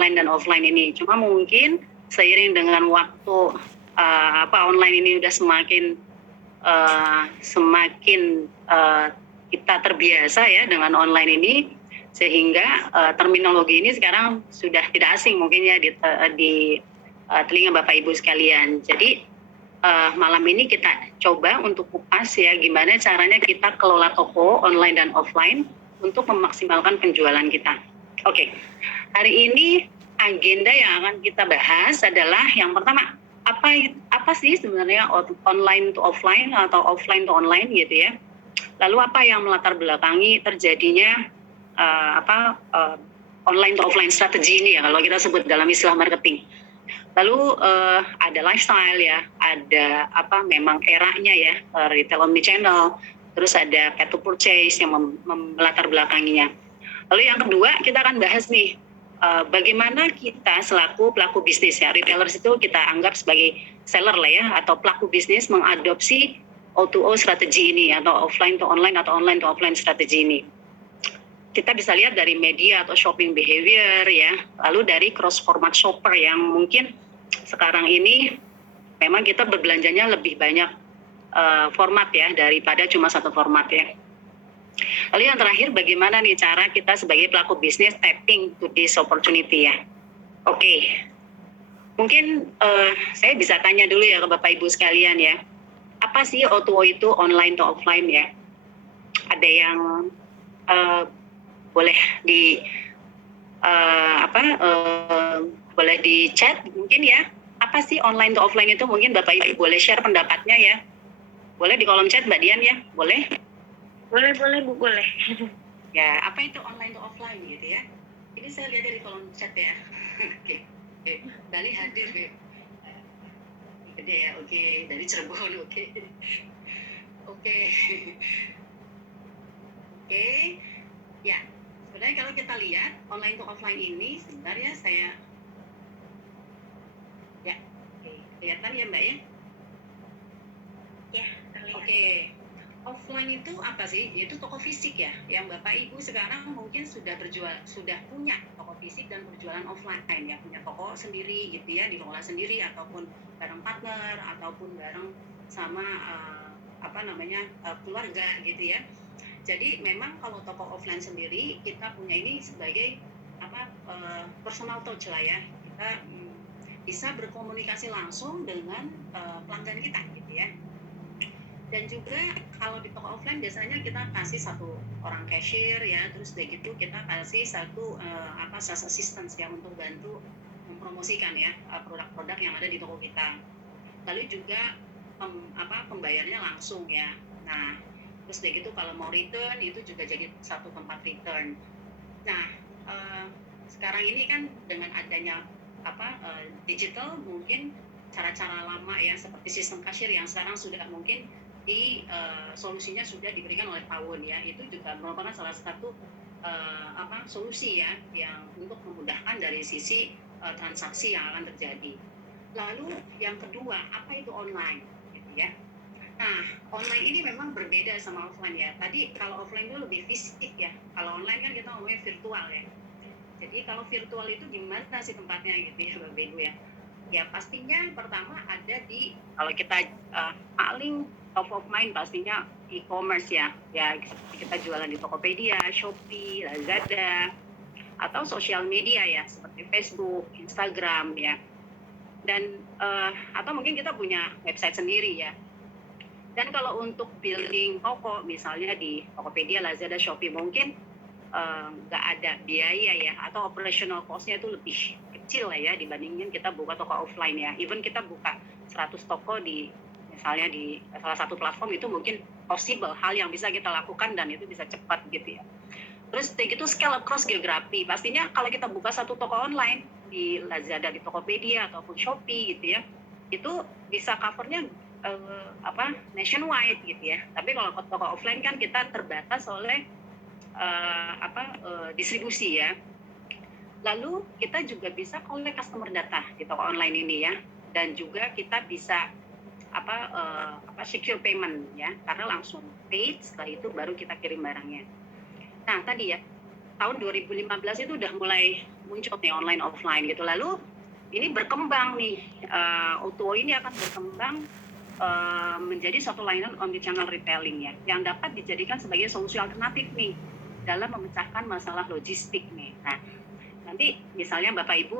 online dan offline ini. Cuma mungkin seiring dengan waktu online ini udah semakin kita terbiasa ya dengan online ini, sehingga terminologi ini sekarang sudah tidak asing mungkin ya di telinga Bapak Ibu sekalian. Jadi malam ini kita coba untuk kupas ya gimana caranya kita kelola toko online dan offline untuk memaksimalkan penjualan kita. Oke, hari ini agenda yang akan kita bahas adalah yang pertama, apa sih sebenarnya online to offline atau offline to online gitu ya. Lalu apa yang melatar belakangi terjadinya online to offline strategi ini ya kalau kita sebut dalam istilah marketing. Lalu ada lifestyle ya, ada memang eranya ya, retail omnichannel, terus ada pay to purchase yang melatar belakanginya. Lalu yang kedua kita akan bahas nih bagaimana kita selaku pelaku bisnis ya, retailers itu kita anggap sebagai seller lah ya, atau pelaku bisnis mengadopsi O2O strategi ini atau offline to online atau online to offline strategi ini. Kita bisa lihat dari media atau shopping behavior ya, lalu dari cross format shopper yang mungkin sekarang ini memang kita berbelanjanya lebih banyak format ya daripada cuma satu format ya. Lalu yang terakhir bagaimana nih cara kita sebagai pelaku bisnis tapping to this opportunity ya. Oke. Mungkin saya bisa tanya dulu ya ke Bapak Ibu sekalian ya. Apa sih O2O itu online to offline ya? Ada yang boleh boleh di chat mungkin ya. Apa sih online to offline itu? Mungkin Bapak Ibu boleh share pendapatnya ya. Boleh di kolom chat Mbak Dian ya? Boleh? Boleh Bu, boleh. Ya, apa itu online to offline gitu ya? Ini saya lihat dari kolom chat ya. Oke. Dali hadir ya. Gede ya, oke. Dari Cirebon, oke. Oke. Oke. Ya, sebenarnya kalau kita lihat online to offline ini sebenarnya saya ya, oke. Kelihatan ya Mbak ya? Ya, terlihat. Oke. Offline itu apa sih? Itu toko fisik ya, yang Bapak Ibu sekarang mungkin sudah punya toko fisik dan berjualan offline ya, punya toko sendiri gitu ya, dikelola sendiri ataupun bareng partner ataupun bareng sama keluarga gitu ya. Jadi memang kalau toko offline sendiri kita punya ini sebagai personal touch lah ya, kita bisa berkomunikasi langsung dengan pelanggan kita gitu ya. Dan juga kalau di toko offline biasanya kita kasih satu orang cashier ya, terus dari gitu kita kasih satu sales assistant ya untuk bantu mempromosikan ya produk-produk yang ada di toko kita. Lalu juga pembayarnya langsung ya. Nah, terus dari gitu kalau mau return itu juga jadi satu tempat return. Nah, sekarang ini kan dengan adanya digital mungkin cara-cara lama ya seperti sistem kasir yang sekarang sudah mungkin solusinya sudah diberikan oleh Pawon ya, itu juga merupakan salah satu solusi ya yang untuk memudahkan dari sisi transaksi yang akan terjadi. Lalu yang kedua, apa itu online gitu ya. Nah, online ini memang berbeda sama offline ya. Tadi kalau offline itu lebih fisik ya, kalau online kan kita ngomongin virtual ya. Jadi kalau virtual itu gimana sih tempatnya gitu ya Bapak Ibu ya. Ya pastinya pertama ada di, kalau kita paling top of mind pastinya e-commerce ya. Ya kita jualan di Tokopedia, Shopee, Lazada, atau sosial media ya seperti Facebook, Instagram ya. Dan atau mungkin kita punya website sendiri ya. Dan kalau untuk building toko misalnya di Tokopedia, Lazada, Shopee mungkin nggak ada biaya ya, atau operational cost-nya itu lebih kecil lah ya dibandingin kita buka toko offline ya. Even kita buka 100 toko di misalnya di salah satu platform itu mungkin possible, hal yang bisa kita lakukan dan itu bisa cepat gitu ya. Terus itu scale across geografi. Pastinya kalau kita buka satu toko online di Lazada, di Tokopedia ataupun Shopee gitu ya, itu bisa covernya nationwide gitu ya. Tapi kalau toko offline kan kita terbatas oleh distribusi ya. Lalu kita juga bisa collect customer data di toko online ini ya, dan juga kita bisa secure payment ya, karena langsung paid, setelah itu baru kita kirim barangnya. Nah tadi ya, tahun 2015 itu udah mulai muncul nih online offline gitu. Lalu ini berkembang nih, O2O ini akan berkembang menjadi suatu layanan omnichannel retailing ya, yang dapat dijadikan sebagai solusi alternatif nih dalam memecahkan masalah logistik nih. Nah, nanti misalnya Bapak Ibu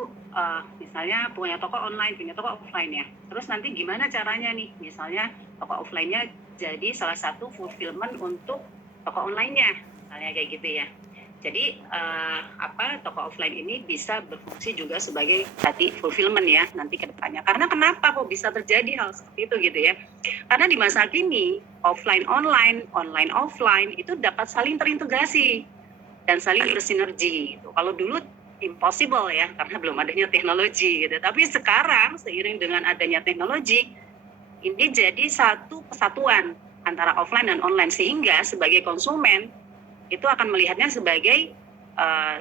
misalnya punya toko online, punya toko offline ya. Terus nanti gimana caranya nih? Misalnya toko offline-nya jadi salah satu fulfillment untuk toko online-nya, misalnya kayak gitu ya. Jadi toko offline ini bisa berfungsi juga sebagai tadi fulfillment ya nanti ke depannya. Karena kenapa kok bisa terjadi hal seperti itu gitu ya? Karena di masa kini offline online, online offline itu dapat saling terintegrasi dan saling bersinergi. Gitu. Kalau dulu impossible ya karena belum adanya teknologi gitu. Tapi sekarang seiring dengan adanya teknologi ini jadi satu kesatuan antara offline dan online sehingga sebagai konsumen itu akan melihatnya sebagai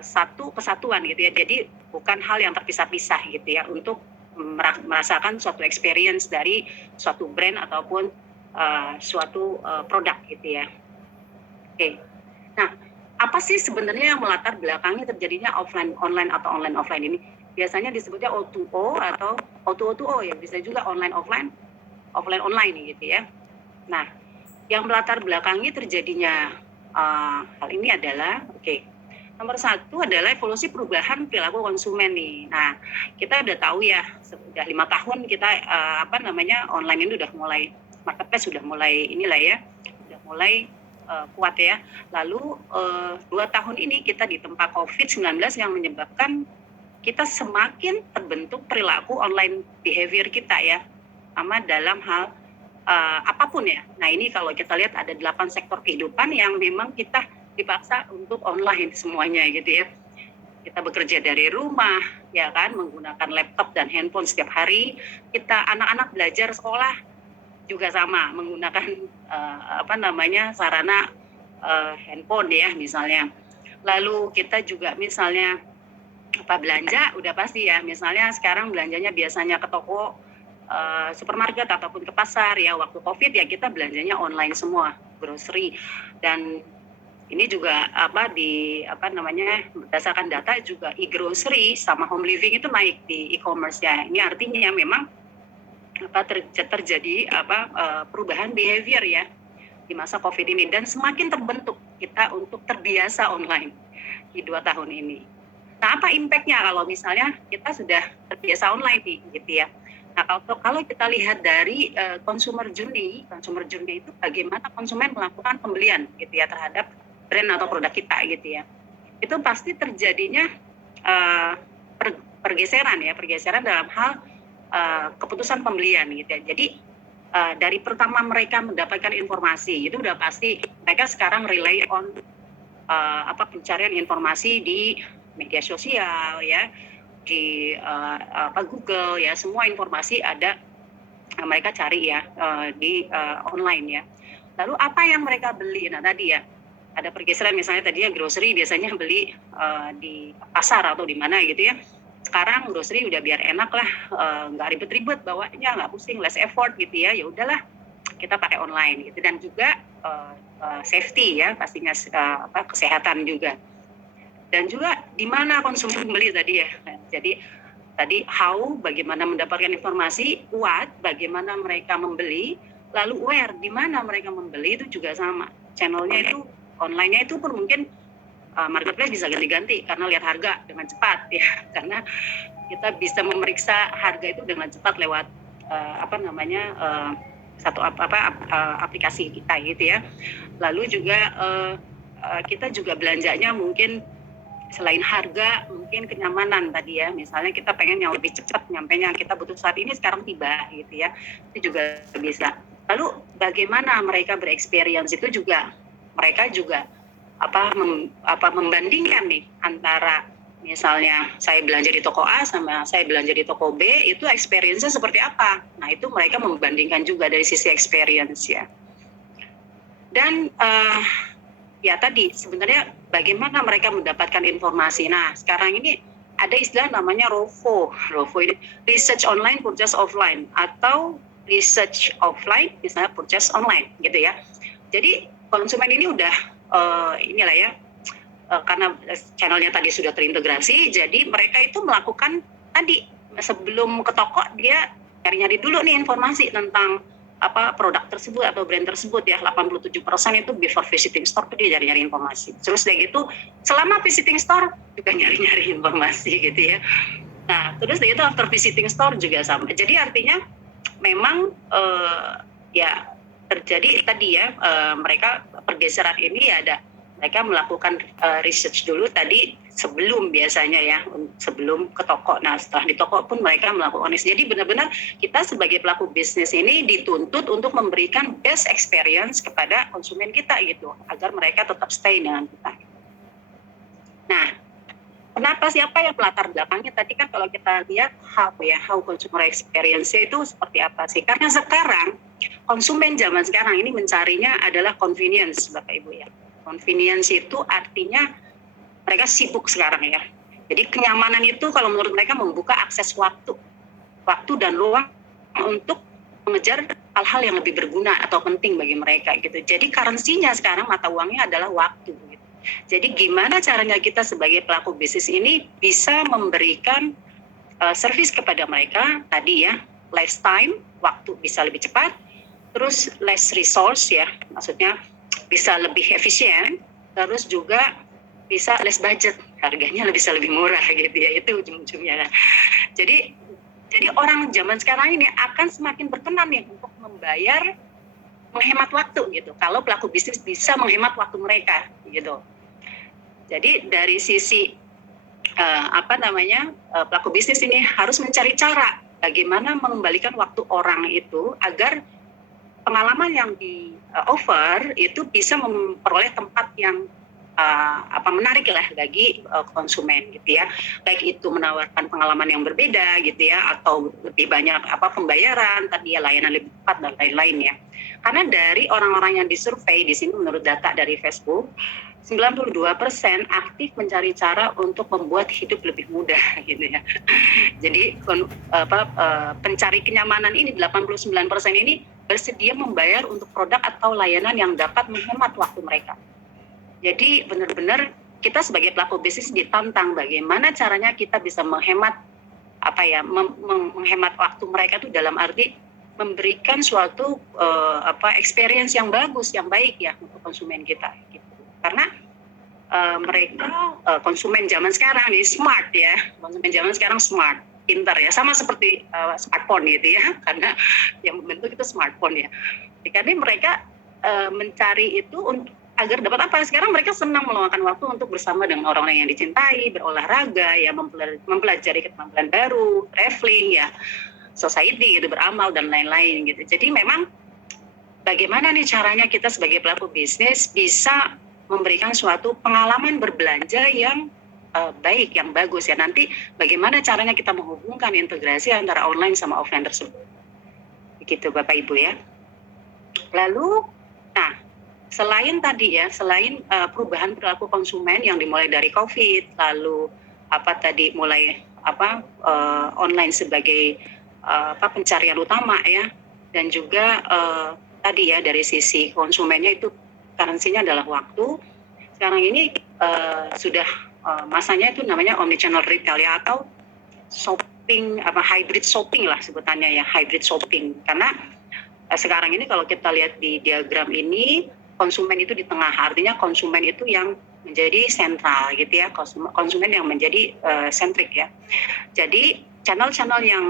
satu kesatuan gitu ya. Jadi bukan hal yang terpisah-pisah gitu ya untuk merasakan suatu experience dari suatu brand ataupun suatu produk gitu ya. Oke. Nah, apa sih sebenarnya yang melatar belakangi terjadinya offline online atau online offline ini? Biasanya disebutnya O2O atau O2O2O ya, bisa juga online offline, offline online gitu ya. Nah, yang melatar belakangi terjadinya hal ini adalah nomor satu adalah evolusi perubahan perilaku konsumen nih. Nah, kita udah tahu ya sudah 5 tahun kita online ini udah mulai marketplace sudah mulai inilah ya, udah mulai kuat ya. Lalu 2 tahun ini kita ditempa COVID-19 yang menyebabkan kita semakin terbentuk perilaku online behavior kita ya, sama dalam hal apapun ya. Nah ini kalau kita lihat ada 8 sektor kehidupan yang memang kita dipaksa untuk online semuanya gitu ya. Kita bekerja dari rumah ya kan, menggunakan laptop dan handphone setiap hari. Kita anak-anak belajar sekolah juga sama menggunakan sarana handphone ya misalnya. Lalu kita juga misalnya belanja udah pasti ya, misalnya sekarang belanjanya biasanya ke toko supermarket ataupun ke pasar ya. Waktu COVID ya kita belanjanya online semua, grocery. Dan ini juga berdasarkan data juga e-grocery sama home living itu naik di e-commerce ya. Ini artinya memang terjadi perubahan behavior ya di masa COVID ini dan semakin terbentuk kita untuk terbiasa online di 2 tahun ini. Nah, apa impact-nya kalau misalnya kita sudah terbiasa online nih gitu ya. Nah, kalau kita lihat dari consumer journey itu bagaimana konsumen melakukan pembelian gitu ya terhadap brand atau produk kita gitu ya. Itu pasti terjadinya pergeseran dalam hal keputusan pembelian gitu ya. Jadi dari pertama mereka mendapatkan informasi itu udah pasti mereka sekarang rely on pencarian informasi di media sosial ya, di Google ya, semua informasi ada mereka cari ya di online ya. Lalu apa yang mereka beli? Nah tadi ya ada pergeseran, misalnya tadinya grocery biasanya beli di pasar atau di mana gitu ya. Sekarang grocery udah biar enak lah, nggak ribet-ribet bawanya, nggak pusing, less effort gitu ya. Ya udahlah kita pakai online gitu. Dan juga safety ya pastinya, kesehatan juga. Dan juga di mana konsumen beli tadi ya. Jadi tadi bagaimana mendapatkan informasi, what, bagaimana mereka membeli, lalu where, di mana mereka membeli itu juga sama. Channelnya itu, online-nya itu pun mungkin marketplace bisa ganti-ganti karena lihat harga dengan cepat ya. Karena kita bisa memeriksa harga itu dengan cepat lewat aplikasi kita gitu ya. Lalu juga kita juga belanjanya mungkin selain harga mungkin kenyamanan tadi ya, misalnya kita pengen yang lebih cepat nyampenya kita butuh saat ini sekarang tiba gitu ya, itu juga bisa. Lalu bagaimana mereka bereksperience itu juga mereka juga membandingkan nih antara misalnya saya belanja di toko A sama saya belanja di toko B, itu experience-nya seperti apa. Nah itu mereka membandingkan juga dari sisi experience ya. Dan ya tadi sebenarnya bagaimana mereka mendapatkan informasi. Nah sekarang ini ada istilah namanya ROFO ini research online purchase offline, atau research offline misalnya purchase online gitu ya. Jadi konsumen ini udah karena channelnya tadi sudah terintegrasi, jadi mereka itu melakukan tadi sebelum ke toko dia nyari-nyari dulu nih informasi tentang produk tersebut atau brand tersebut ya. 87% itu before visiting store tuh dia nyari-nyari informasi. Terus dari gitu selama visiting store juga nyari-nyari informasi gitu ya. Nah terus dari itu after visiting store juga sama. Jadi artinya memang ya terjadi tadi ya mereka pergeseran ini ya ada mereka melakukan research dulu tadi sebelum biasanya ya, sebelum ke toko. Nah setelah di toko pun mereka melakukan research. Jadi benar-benar kita sebagai pelaku bisnis ini dituntut untuk memberikan best experience kepada konsumen kita gitu, agar mereka tetap stay dengan kita. Nah, kenapa siapa yang latar belakangnya tadi kan kalau kita lihat how consumer experience itu seperti apa sih? Karena sekarang konsumen zaman sekarang ini mencarinya adalah convenience, Bapak Ibu ya. Convenience itu artinya mereka sibuk sekarang ya. Jadi kenyamanan itu kalau menurut mereka membuka akses waktu dan ruang untuk mengejar hal-hal yang lebih berguna atau penting bagi mereka gitu. Jadi currency-nya sekarang mata uangnya adalah waktu. Gitu. Jadi gimana caranya kita sebagai pelaku bisnis ini bisa memberikan service kepada mereka tadi ya, less time, waktu bisa lebih cepat, terus less resource ya, maksudnya bisa lebih efisien, terus juga bisa less budget, harganya bisa lebih murah gitu ya, itu ujung-ujungnya kan. Jadi orang zaman sekarang ini akan semakin berkenan nih untuk membayar, menghemat waktu gitu, kalau pelaku bisnis bisa menghemat waktu mereka gitu. Jadi dari sisi pelaku bisnis ini harus mencari cara bagaimana mengembalikan waktu orang itu agar pengalaman yang di offer itu bisa memperoleh tempat yang menarik lah bagi konsumen gitu ya, baik itu menawarkan pengalaman yang berbeda gitu ya, atau lebih banyak pembayaran tadi ya, layanan lebih cepat dan lain-lain ya. Karena dari orang-orang yang disurvei di sini menurut data dari Facebook, 92% aktif mencari cara untuk membuat hidup lebih mudah gitu ya. Jadi pencari kenyamanan ini 89% ini bersedia membayar untuk produk atau layanan yang dapat menghemat waktu mereka. Jadi benar-benar kita sebagai pelaku bisnis ditantang bagaimana caranya kita bisa menghemat menghemat waktu mereka itu dalam arti memberikan suatu experience yang bagus, yang baik ya untuk konsumen kita gitu. Karena mereka konsumen zaman sekarang nih smart ya, konsumen zaman sekarang smart, pintar ya, sama seperti smartphone gitu ya, karena yang membentuk itu smartphone ya. Jadi mereka mencari itu untuk agar dapat apa? Sekarang mereka senang meluangkan waktu untuk bersama dengan orang-orang yang dicintai, berolahraga, ya mempelajari keterampilan baru, traveling, ya, society gitu, beramal dan lain-lain gitu. Jadi memang bagaimana nih caranya kita sebagai pelaku bisnis bisa memberikan suatu pengalaman berbelanja yang baik, yang bagus ya. Nanti bagaimana caranya kita menghubungkan integrasi antara online sama offline tersebut. Begitu Bapak Ibu ya. Lalu, selain tadi ya, selain perubahan perilaku konsumen yang dimulai dari COVID, lalu mulai online sebagai pencarian utama ya, dan juga tadi ya dari sisi konsumennya itu currency-nya adalah waktu. Sekarang ini sudah masanya itu namanya omnichannel retail ya, atau shopping hybrid shopping lah sebutannya ya, hybrid shopping. Karena sekarang ini kalau kita lihat di diagram ini, konsumen itu di tengah, artinya konsumen itu yang menjadi sentral gitu ya, konsumen yang menjadi sentrik ya. Jadi channel-channel yang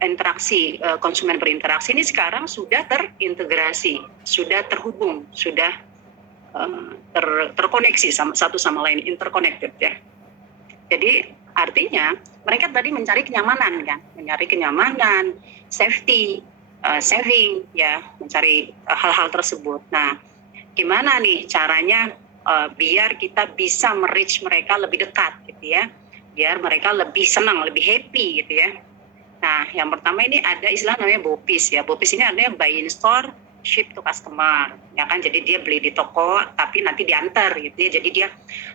interaksi, konsumen berinteraksi ini sekarang sudah terintegrasi, sudah terhubung, sudah terkoneksi satu sama lain, interconnected ya. Jadi artinya mereka tadi mencari kenyamanan kan, safety, saving ya, mencari hal-hal tersebut. Nah, gimana nih caranya biar kita bisa merich mereka lebih dekat gitu ya, biar mereka lebih senang, lebih happy gitu ya. Nah, yang pertama ini ada istilah namanya BOPIS ya. BOPIS ini artinya buy in store, ship to customer. Ya kan, jadi dia beli di toko tapi nanti diantar gitu ya. Jadi dia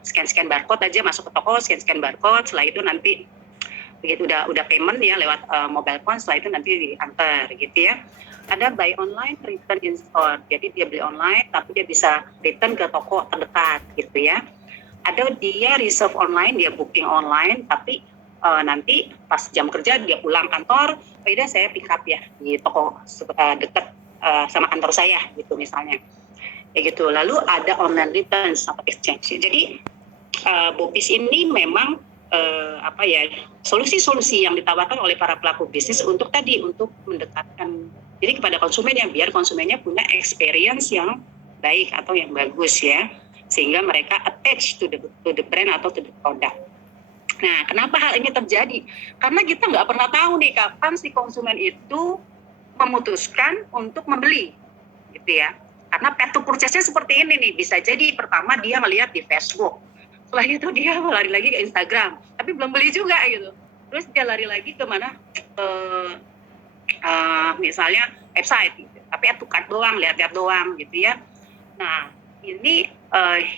scan barcode aja, masuk ke toko, scan barcode, setelah itu nanti begitu udah payment ya lewat mobile phone, setelah itu nanti diantar gitu ya. Ada buy online, return in store. Jadi dia beli online tapi dia bisa return ke toko terdekat gitu ya. ada dia reserve online, dia booking online, tapi nanti pas jam kerja dia pulang kantor, udah saya pick up ya di toko dekat sama kantor saya gitu misalnya. Kayak gitu. Lalu ada online returns atau exchange. Jadi Bopis ini memang solusi-solusi yang ditawarkan oleh para pelaku bisnis untuk mendekatkan diri kepada konsumennya, biar konsumennya punya experience yang baik atau yang bagus ya, sehingga mereka attach to the brand atau to the product. Nah, kenapa hal ini terjadi? Karena kita nggak pernah tahu nih kapan si konsumen itu memutuskan untuk membeli, gitu ya. Karena path to purchase-nya seperti ini nih, bisa jadi pertama dia ngelihat di Facebook, setelah itu dia lari lagi ke Instagram, tapi belum beli juga gitu. Terus dia lari lagi ke mana? Misalnya website, gitu. Tapi add to cart doang, lihat-lihat doang, gitu ya. Nah, ini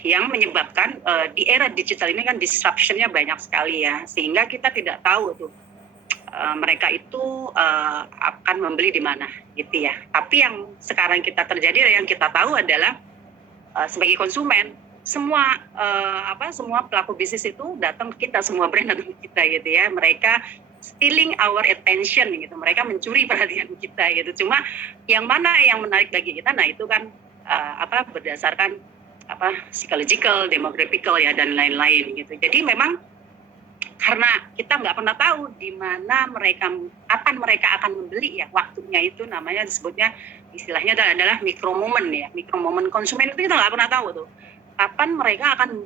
yang menyebabkan di era digital ini kan disruption-nya banyak sekali ya, sehingga kita tidak tahu tuh mereka itu akan membeli di mana gitu ya. Tapi yang sekarang yang kita tahu adalah sebagai konsumen semua semua pelaku bisnis itu datang ke kita, semua brand datang ke kita gitu ya. Mereka stealing our attention gitu, mereka mencuri perhatian kita gitu. Cuma yang mana yang menarik bagi kita, nah itu kan berdasarkan psychological, demographical ya dan lain-lain gitu. Jadi memang karena kita nggak pernah tahu di mana kapan mereka akan membeli ya, waktunya itu namanya disebutnya istilahnya adalah micro moment ya, micro moment konsumen itu kita nggak pernah tahu tuh kapan mereka akan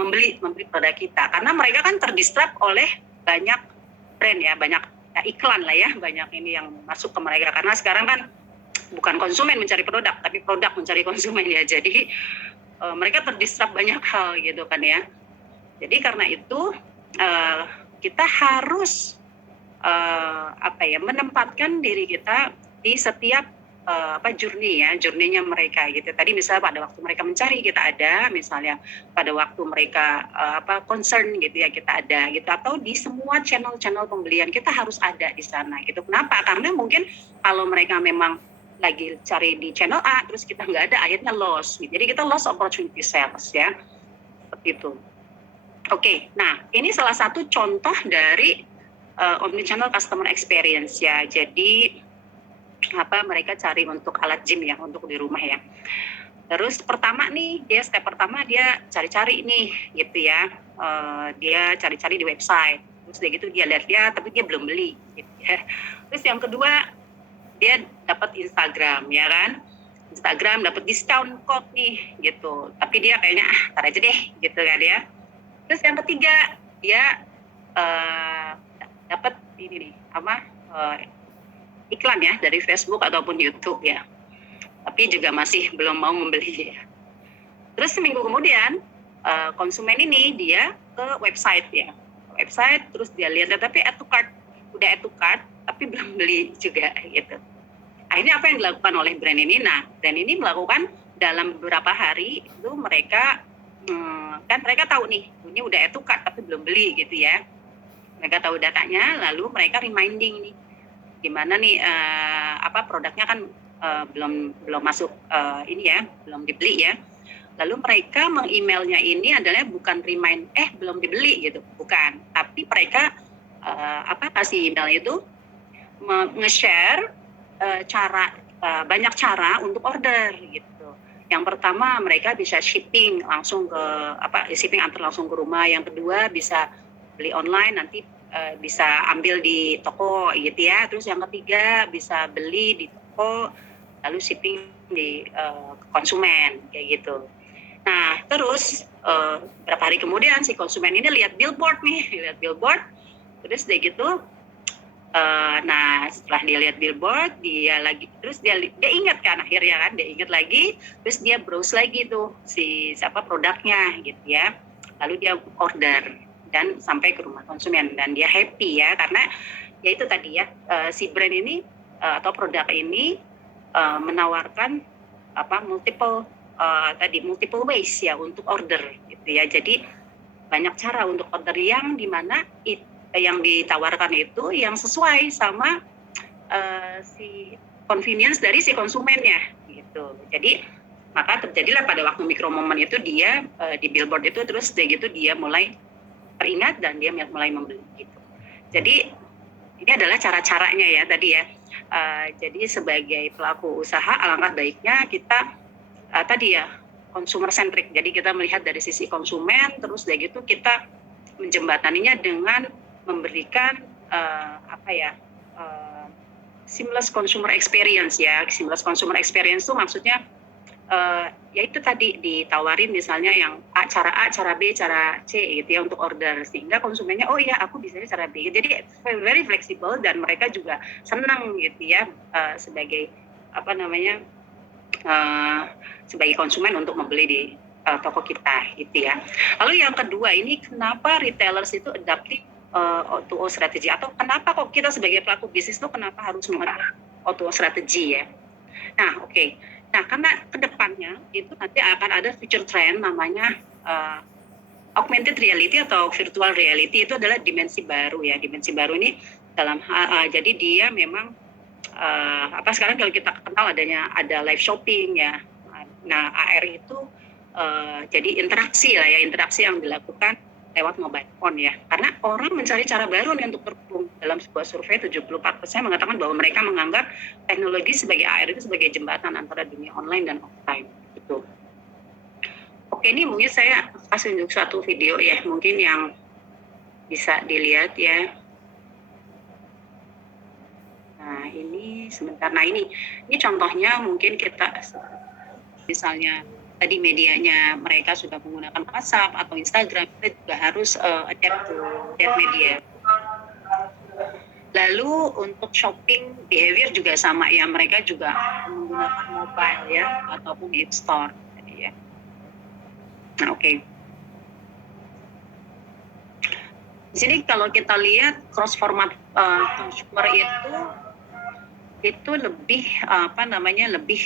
membeli produk kita, karena mereka kan terdistract oleh banyak brand ya, banyak ya, iklan lah ya, banyak ini yang masuk ke mereka, karena sekarang kan bukan konsumen mencari produk, tapi produk mencari konsumen ya. Jadi mereka terdistract banyak hal gitu kan ya. Jadi karena itu kita harus menempatkan diri kita di setiap journey-nya mereka gitu. Tadi misalnya pada waktu mereka mencari kita ada, misalnya pada waktu mereka concern gitu ya kita ada gitu, atau di semua channel-channel pembelian kita harus ada di sana gitu. Kenapa? Karena mungkin kalau mereka memang lagi cari di channel A terus kita nggak ada, akhirnya loss gitu. Jadi kita loss opportunity sales ya, seperti itu. Oke, nah ini salah satu contoh dari omnichannel customer experience ya. Jadi mereka cari untuk alat gym ya, untuk di rumah ya. Terus step pertama dia cari-cari nih gitu ya. Dia cari-cari di website. Terus dia gitu dia lihat ya, tapi dia belum beli gitu ya. Terus yang kedua dia dapat Instagram ya kan. Instagram dapat discount code nih gitu. Tapi dia kayaknya tar aja deh gitu kan ya. Terus yang ketiga dia dapat ini nih iklan ya dari Facebook ataupun YouTube ya, tapi juga masih belum mau membeli ya. Terus seminggu kemudian konsumen ini dia ke website ya, terus dia lihat tapi udah add to cart tapi belum beli juga gitu. Akhirnya apa yang dilakukan oleh brand ini? Nah, brand ini melakukan dalam beberapa hari itu mereka kan mereka tahu nih ini udah add to cart tapi belum beli gitu ya. Mereka tahu datanya, lalu mereka reminding nih gimana nih produknya kan belum masuk belum dibeli ya. Lalu mereka meng-emailnya ini adalah bukan belum dibeli gitu, bukan, tapi mereka kasih email itu nge-share banyak cara untuk order gitu. Yang pertama mereka bisa shipping langsung antar langsung ke rumah. Yang kedua bisa beli online, nanti bisa ambil di toko gitu ya. Terus yang ketiga bisa beli di toko lalu shipping di konsumen kayak gitu. Nah terus beberapa hari kemudian si konsumen ini lihat billboard, terus dia gitu setelah dia lihat billboard dia ingat kan akhirnya kan dia ingat lagi, terus dia browse lagi tuh produknya gitu ya, lalu dia order dan sampai ke rumah konsumen dan dia happy ya, karena ya itu tadi ya si brand ini atau produk ini menawarkan multiple ways ya untuk order gitu ya. Jadi banyak cara untuk order yang dimana yang ditawarkan itu yang sesuai sama si convenience dari si konsumennya gitu. Jadi Maka terjadilah pada waktu mikro momen itu dia di billboard itu, terus dia gitu dia mulai teringat dan dia mulai membeli gitu. Jadi ini adalah cara-caranya ya tadi ya. Jadi sebagai pelaku usaha alangkah baiknya kita tadi ya consumer centric. Jadi kita melihat dari sisi konsumen, terus dari gitu kita menjembataninya dengan memberikan seamless consumer experience ya. Seamless consumer experience itu maksudnya ya itu tadi ditawarin misalnya yang cara A, cara B, cara C gitu ya untuk order, sehingga konsumennya oh iya aku bisanya cara B. Jadi very flexible dan mereka juga senang gitu ya sebagai sebagai konsumen untuk membeli di toko kita gitu ya. Lalu yang kedua ini kenapa retailers itu adaptif O2O strategi, atau kenapa kok kita sebagai pelaku bisnis itu kenapa harus mengadopsi O2O strategi ya. Nah oke. Nah, karena kedepannya itu nanti akan ada future trend namanya augmented reality atau virtual reality. Itu adalah dimensi baru ya. Dimensi baru ini dalam jadi dia memang sekarang kalau kita kenal ada live shopping ya. Nah, AR itu jadi interaksi yang dilakukan lewat mobile phone ya. Karena orang mencari cara baru nih untuk terhubung. Dalam sebuah survei 74% mengatakan bahwa mereka menganggap teknologi sebagai AR itu sebagai jembatan antara dunia online dan offline gitu. Oke, ini mungkin saya kasih tunjuk satu video ya, mungkin yang bisa dilihat ya. Nah, ini sebentar. Nah, ini contohnya mungkin kita misalnya tadi medianya mereka sudah menggunakan WhatsApp atau Instagram, kita juga harus adapt to that media. Lalu untuk shopping behavior juga sama ya, mereka juga menggunakan mobile ya ataupun in-store ya. Nah, oke. Di sini kalau kita lihat cross format consumer itu lebih lebih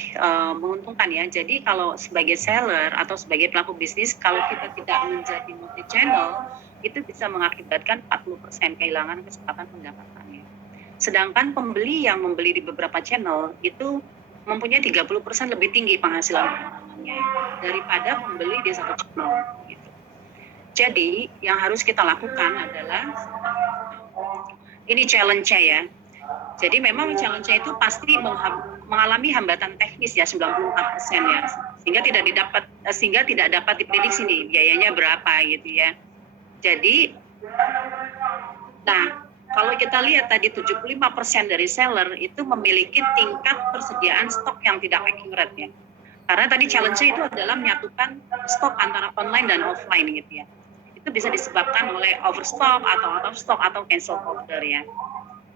menguntungkan ya. Jadi kalau sebagai seller atau sebagai pelaku bisnis, kalau kita tidak menjadi multi channel, itu bisa mengakibatkan 40% kehilangan kesempatan pendapatannya. Sedangkan pembeli yang membeli di beberapa channel itu mempunyai 30% lebih tinggi penghasilan pendapatannya daripada pembeli di satu channel gitu. Jadi yang harus kita lakukan adalah ini challenge-nya ya. Jadi memang challenge-nya itu pasti mengalami hambatan teknis ya 94% ya, sehingga tidak dapat diprediksi nih biayanya berapa gitu ya. Jadi nah kalau kita lihat tadi 75% dari seller itu memiliki tingkat persediaan stok yang tidak accurate ya. Karena tadi challenge-nya itu adalah menyatukan stok antara online dan offline gitu ya. Itu bisa disebabkan oleh overstock atau out of stock atau cancel order ya.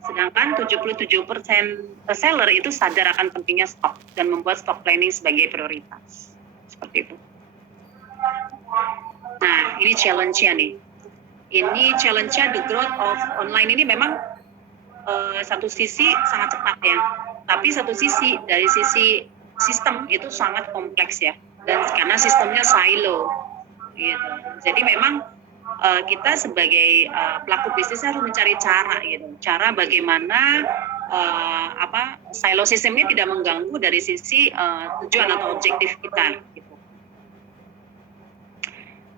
Sedangkan 77% seller itu sadar akan pentingnya stok dan membuat stock planning sebagai prioritas. Seperti itu. Nah, ini challenge-nya nih. Ini challenge-nya the growth of online ini memang satu sisi sangat cepat ya. Tapi satu sisi dari sisi sistem itu sangat kompleks ya. Dan karena sistemnya silo gitu. Jadi memang kita sebagai pelaku bisnis harus mencari cara gitu, cara bagaimana silo sistem ini tidak mengganggu dari sisi tujuan atau objektif kita gitu.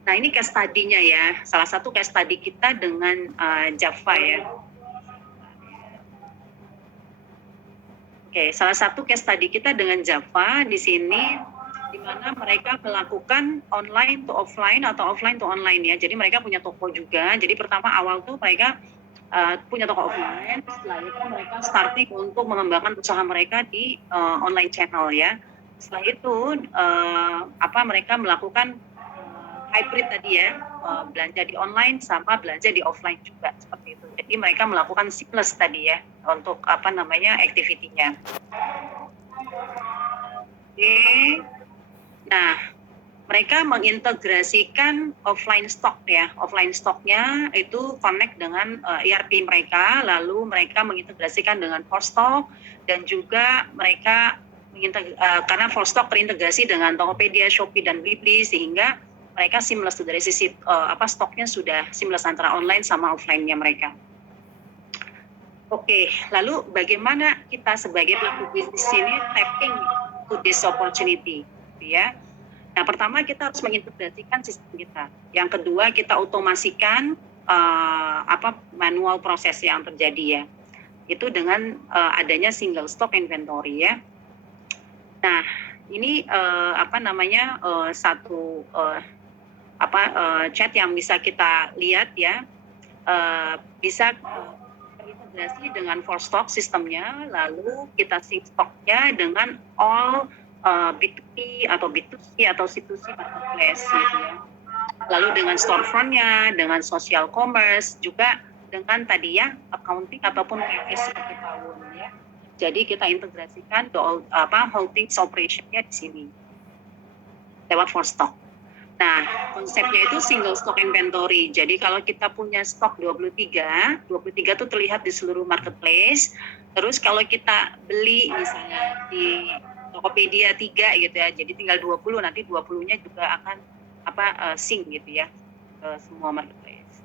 Nah ini case study-nya ya, salah satu case study kita dengan Java ya. Oke, salah satu case study kita dengan Java di sini, di mana mereka melakukan online to offline atau offline to online ya. Jadi mereka punya toko juga. Jadi pertama awal tuh mereka punya toko offline, setelah itu mereka starting untuk mengembangkan usaha mereka di online channel ya. Setelah itu mereka melakukan hybrid tadi ya, belanja di online sama belanja di offline juga seperti itu. Jadi mereka melakukan seamless tadi ya untuk activity-nya. Oke. Nah, mereka mengintegrasikan offline stock ya. Offline stocknya itu connect dengan ERP mereka, lalu mereka mengintegrasikan dengan for stock dan juga mereka karena for stock terintegrasi dengan Tokopedia, Shopee dan Blibli sehingga mereka seamless dari sisi stoknya sudah seamless antara online sama offline-nya mereka. Oke, lalu bagaimana kita sebagai pelaku bisnis ini tapping to this opportunity? gitu ya. Nah, pertama kita harus mengintegrasikan sistem kita. Yang kedua, kita otomasikan manual proses yang terjadi ya. Itu dengan adanya single stock inventory ya. Nah, ini satu chat yang bisa kita lihat ya. Bisa terintegrasi dengan for stock sistemnya, lalu kita sync stocknya dengan all B2B atau B2C atau C2C marketplace gitu ya. Lalu dengan storefront-nya, dengan social commerce, juga dengan tadi ya accounting ataupun POS seperti Pawon ya. Jadi kita integrasikan holding operation-nya di sini lewat for stock. Nah, konsepnya itu single stock inventory. Jadi kalau kita punya stok 23 itu terlihat di seluruh marketplace. Terus kalau kita beli misalnya di Tokopedia 3 gitu ya, jadi tinggal 20, nanti 20-nya juga akan sync gitu ya ke semua marketplace.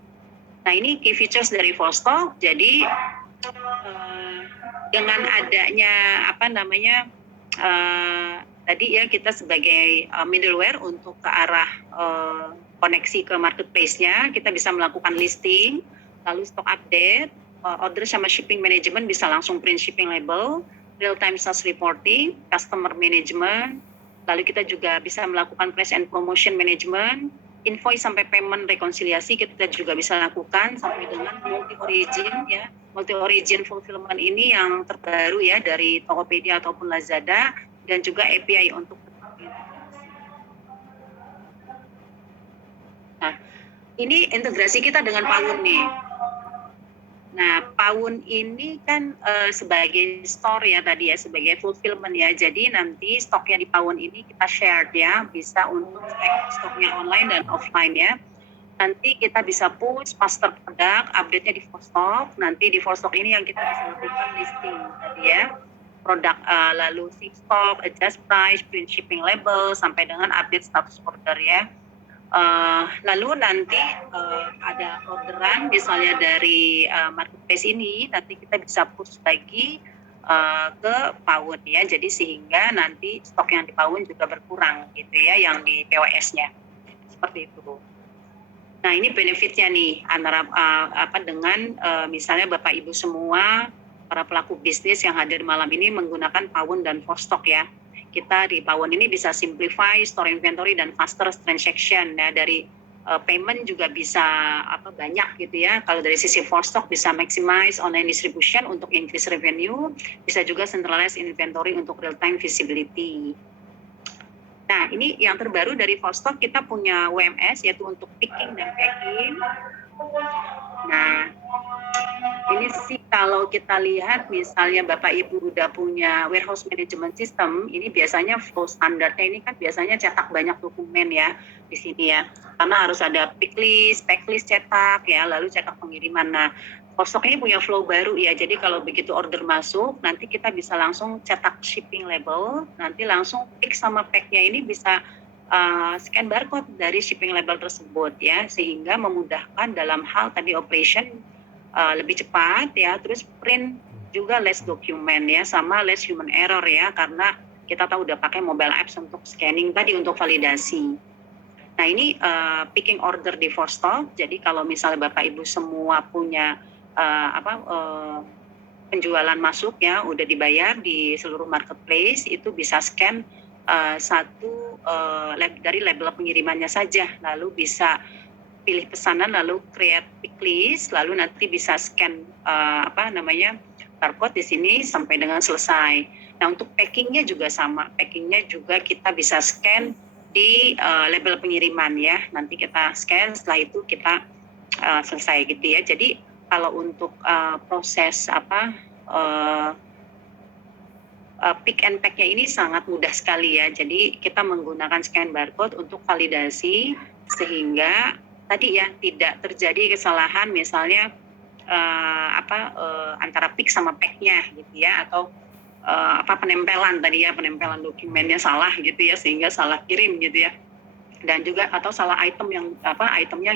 Nah, ini key features dari for stock. Jadi dengan adanya tadi ya kita sebagai middleware untuk ke arah koneksi ke marketplace-nya, kita bisa melakukan listing, lalu stock update, order sama shipping management bisa langsung print shipping label, real time sales reporting, customer management, lalu kita juga bisa melakukan price and promotion management, invoice sampai payment rekonsiliasi kita juga bisa lakukan sampai dengan multi origin ya. Multi origin fulfillment ini yang terbaru ya dari Tokopedia ataupun Lazada, dan juga API untuk nah, ini integrasi kita dengan Pawon nih. Nah, Pawon ini kan sebagai store ya tadi ya, sebagai fulfillment ya. Jadi nanti stoknya di Pawon ini kita share ya, bisa untuk stoknya online dan offline ya. Nanti kita bisa push master product, update-nya di Forstock. Nanti di Forstock ini yang kita bisa lakukan listing tadi ya. Produk lalu sync stock, adjust price, print shipping label, sampai dengan update status order ya. Lalu nanti ada orderan misalnya dari marketplace ini, nanti kita bisa push lagi ke Pawon ya. Jadi sehingga nanti stok yang di Pawon juga berkurang gitu ya, yang di POS-nya. Seperti itu. Nah, ini benefitnya nih antara dengan misalnya Bapak Ibu semua para pelaku bisnis yang hadir malam ini menggunakan Pawon dan Forstock ya. Kita di Pawon ini bisa simplify store inventory dan faster transaction ya. Dari payment juga bisa banyak gitu ya. Kalau dari sisi Forstock bisa maximize online distribution untuk increase revenue, bisa juga centralize inventory untuk real time visibility. Nah, ini yang terbaru dari Forstock, kita punya WMS yaitu untuk picking dan packing. Nah, ini sih kalau kita lihat misalnya Bapak Ibu udah punya warehouse management system, ini biasanya flow standarnya ini kan biasanya cetak banyak dokumen ya di sini ya. Karena harus ada pick list, pack list cetak ya, lalu cetak pengiriman. Nah, Forstock ini punya flow baru ya, jadi kalau begitu order masuk, nanti kita bisa langsung cetak shipping label, nanti langsung pick sama pack-nya ini bisa scan barcode dari shipping label tersebut ya, sehingga memudahkan dalam hal tadi operation lebih cepat ya, terus print juga less document ya, sama less human error ya, karena kita tahu udah pakai mobile apps untuk scanning tadi untuk validasi. Nah, ini picking order di Forstock, jadi kalau misalnya Bapak Ibu semua punya penjualan masuk ya udah dibayar di seluruh marketplace, itu bisa scan dari label pengirimannya saja, lalu bisa pilih pesanan, lalu create pick list, lalu nanti bisa scan barcode di sini sampai dengan selesai. Nah, untuk packingnya juga sama, packingnya juga kita bisa scan di label pengiriman ya, nanti kita scan, setelah itu kita selesai gitu ya. Jadi kalau untuk proses pick and pack-nya ini sangat mudah sekali ya. Jadi kita menggunakan scan barcode untuk validasi sehingga tadi ya tidak terjadi kesalahan misalnya antara pick sama pack-nya gitu ya, atau penempelan tadi ya, penempelan dokumennya salah gitu ya sehingga salah kirim gitu ya. Dan juga atau salah itemnya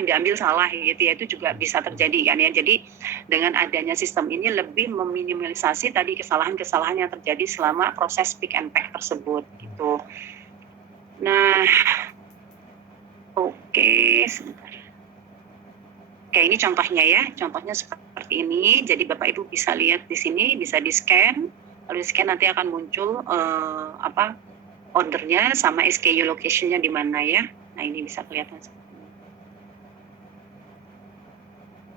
yang diambil salah gitu ya, itu juga bisa terjadi kan ya. Jadi dengan adanya sistem ini lebih meminimalisasi tadi kesalahan-kesalahan yang terjadi selama proses pick and pack tersebut gitu. Nah, oke, sebentar. Oke, ini contohnya ya. Contohnya seperti ini. Jadi Bapak Ibu bisa lihat di sini, bisa di-scan. Lalu di-scan nanti akan muncul ordernya sama SKU location-nya di mana ya. Nah, ini bisa kelihatan.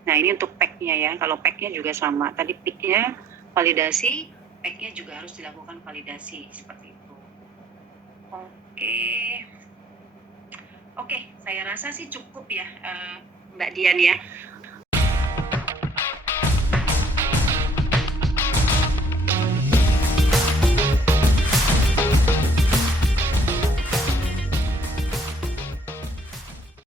Nah, ini untuk pack-nya ya. Kalau pack-nya juga sama. Tadi pick-nya validasi, pack-nya juga harus dilakukan validasi seperti itu. Oke, saya rasa sih cukup ya, Mbak Dian ya.